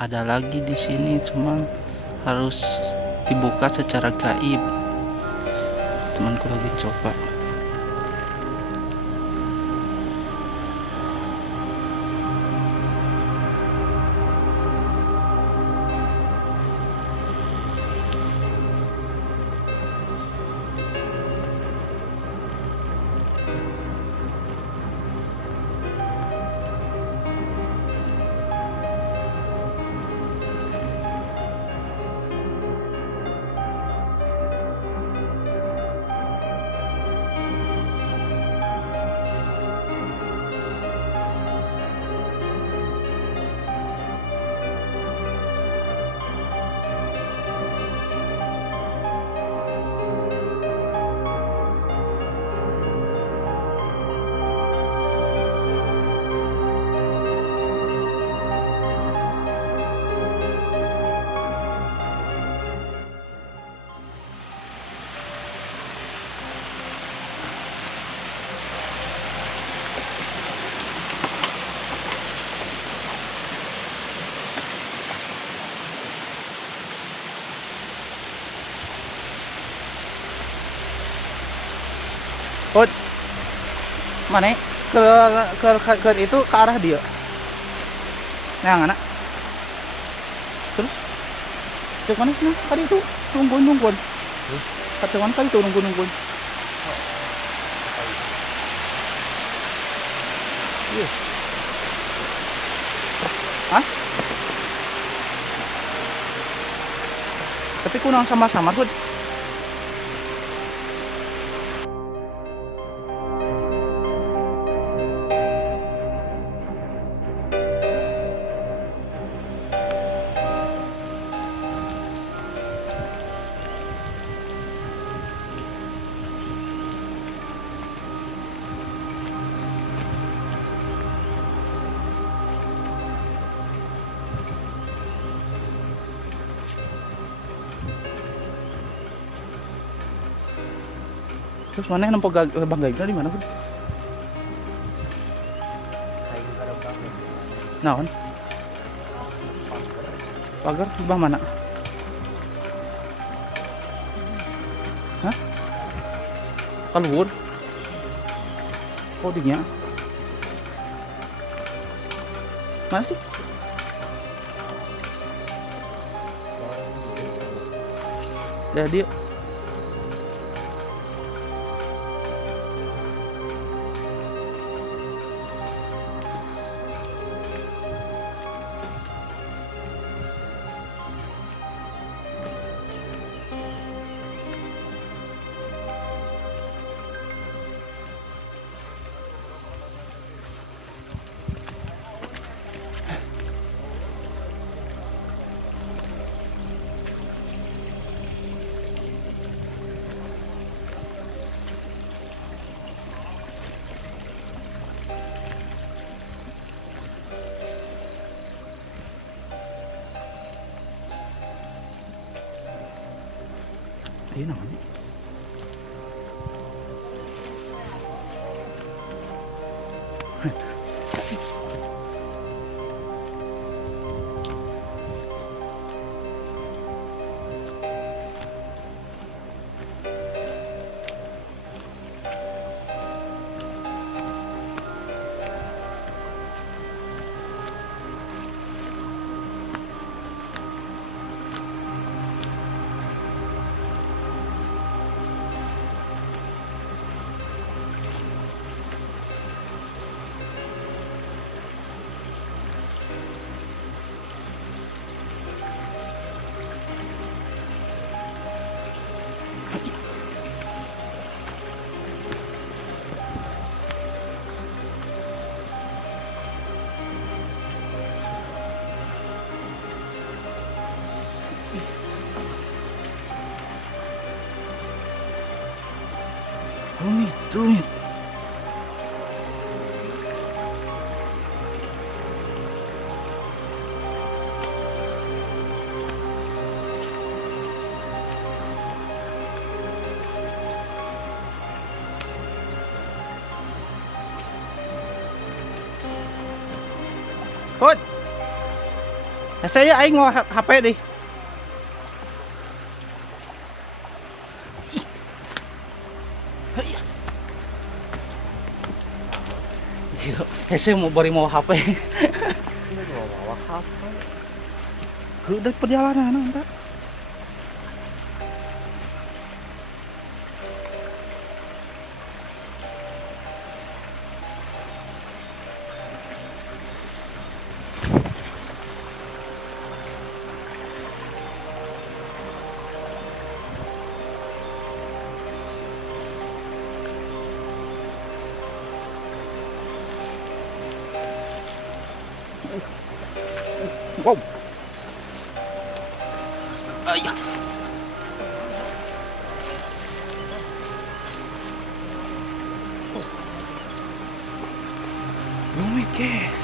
ada lagi di sini, cuman harus dibuka secara gaib. Temanku lagi coba. Oh, mana? Ke itu ke arah dia. Nah, anak. Terus? Cek mana sih? Tadi itu nungguin. Kata mana tadi itu nungguin. Iya. Hah? Tapi kunang sama-sama tuh. Terus mana yang nempel Bang Gaigna di mana, Bud? Nah, kan? Pagar sebelah mana? Hah? Keluar? Oh, dinya. Mana sih? Dia. Iya namanya. Rumit. Hut. Saya aing mau HP deh. Saya mau bari mau HP. Bawa HP. Udah perjalanan enggak. Wow. Ayah. Rumit, guys.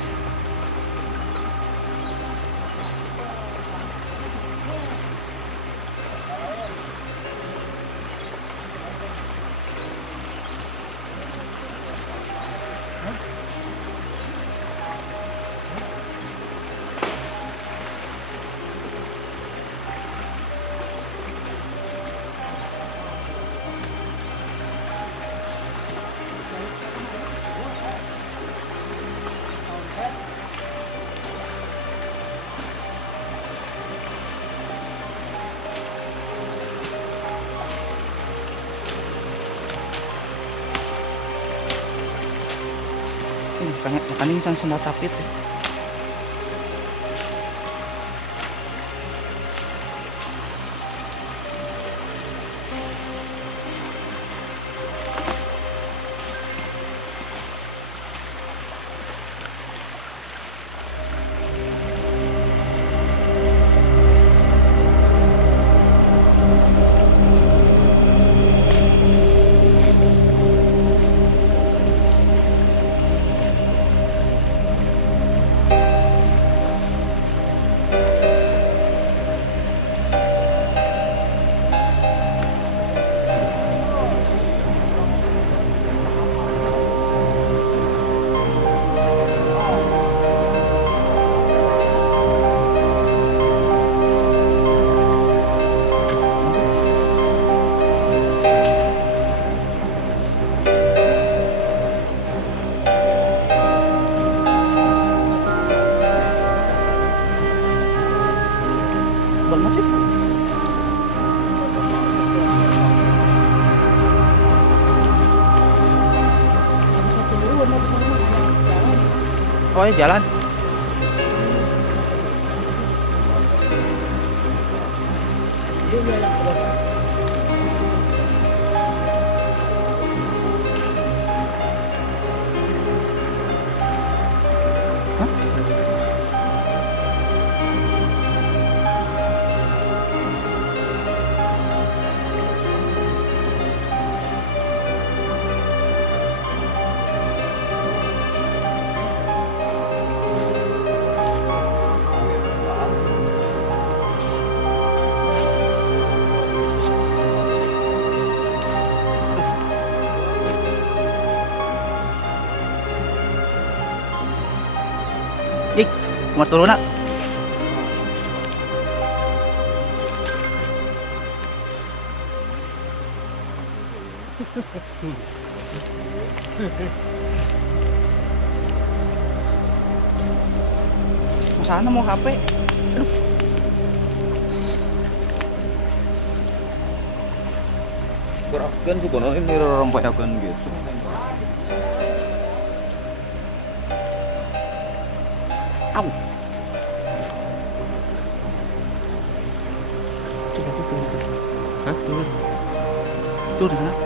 Kaning sang senda capit. Banget sih. Oh ya jalan. Ih, mau turun nak? Sana mau HP. Aduh. Gerakan juga ini rampayakan gitu. Au. Coba turun. Hah? Turun. Turun nak.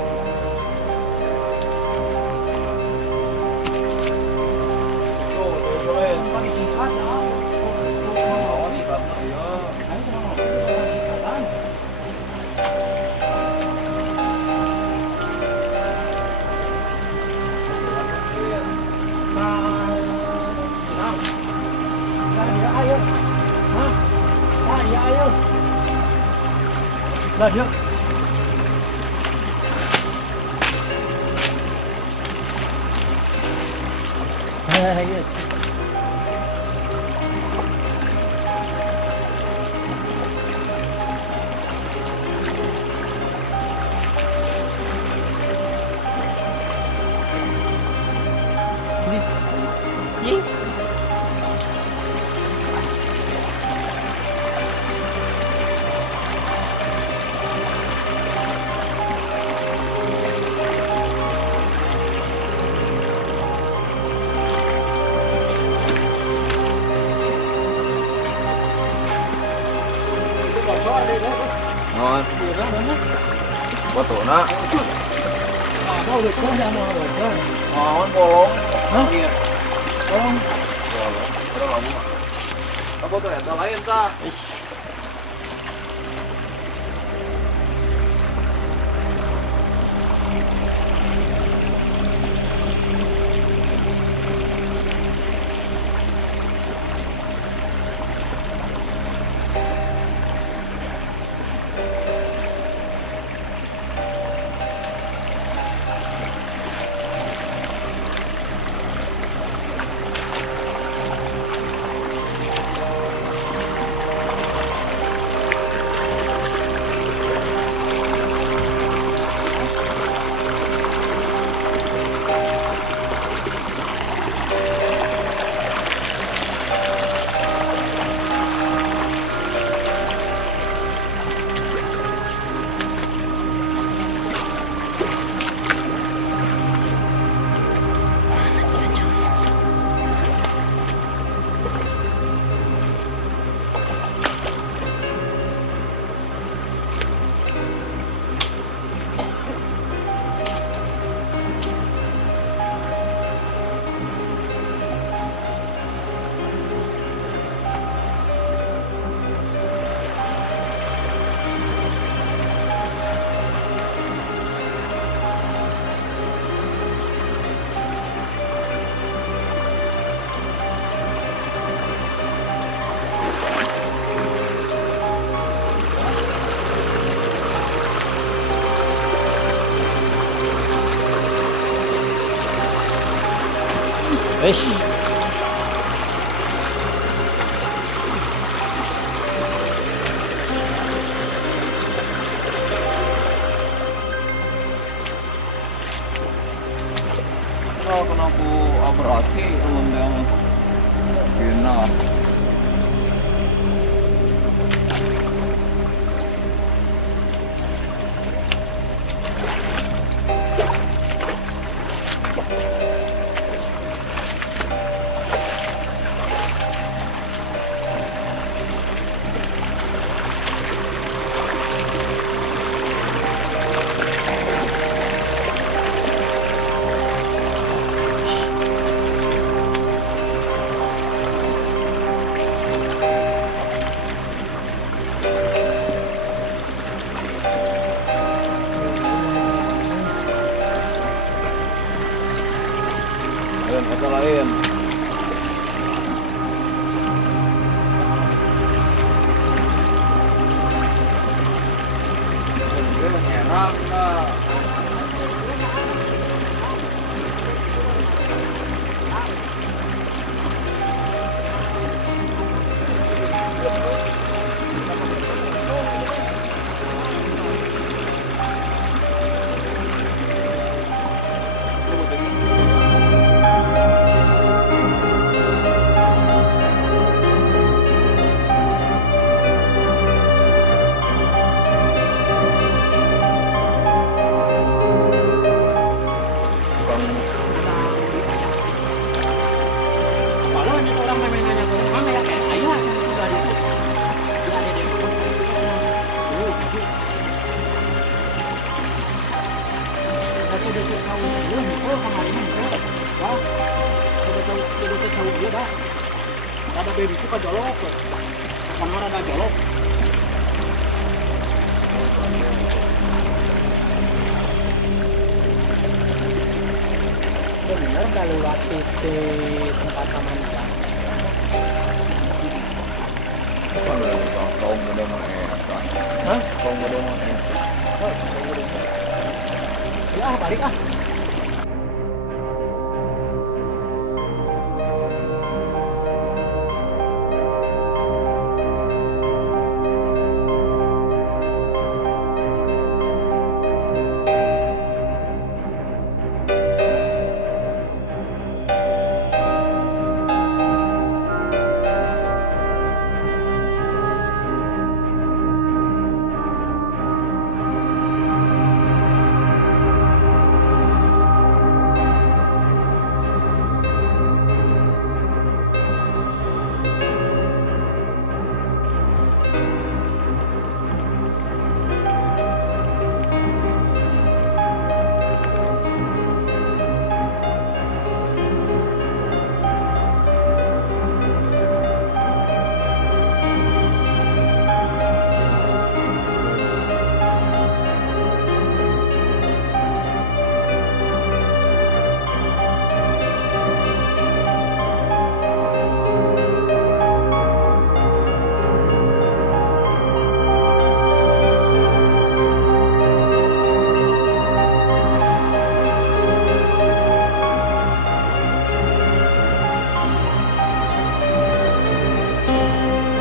Lah, yuk. Ayo. Non. Batona. Mohon bolong. Iya. Bolong. Ada labu. Apa tuh ya? Lain tah. Wes. Kalau kena aku abrasi, belum yang kena. Dan kata lain. Enak lah. Ada baby itu kan jolok, kamar ada jolok. Bener kalau waktu itu tempat taman ya. Kau muda mau enak. Hah? Kau muda mau enak. Ya balik ah.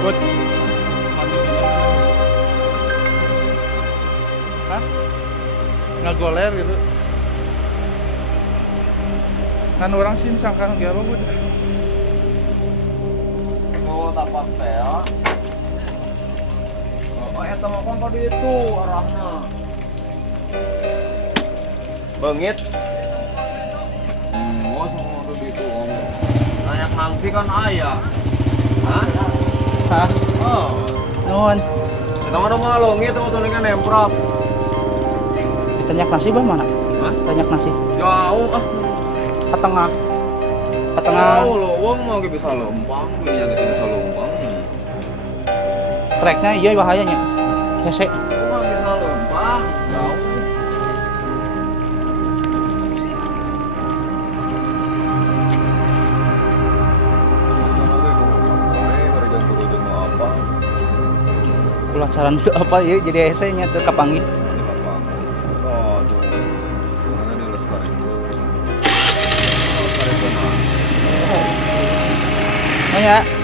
ikut hah? Ngagoler gitu kan orang sih sangka ngelo gue Tuh tapak teh ya. Oh, eta mah kan tadi itu arahna. Bengit. Oh, sama tadi itu om. Layak nangsi kan ayah. Hah? hah? Oh. Nuhun Kita mana malong itu tuh dengan nemprap. ditanyak nasi bah mana? Hah? Tanyak nasi Jauh ah. ke tengah ke tengah Jauh loh, uang mau bisa lempang, ini yang bisa lempang. treknya iya bahayanya hese Uang bisa lempang, jauh. pelajaran itu apa ya jadi hese nya tuh kapanggih oh ya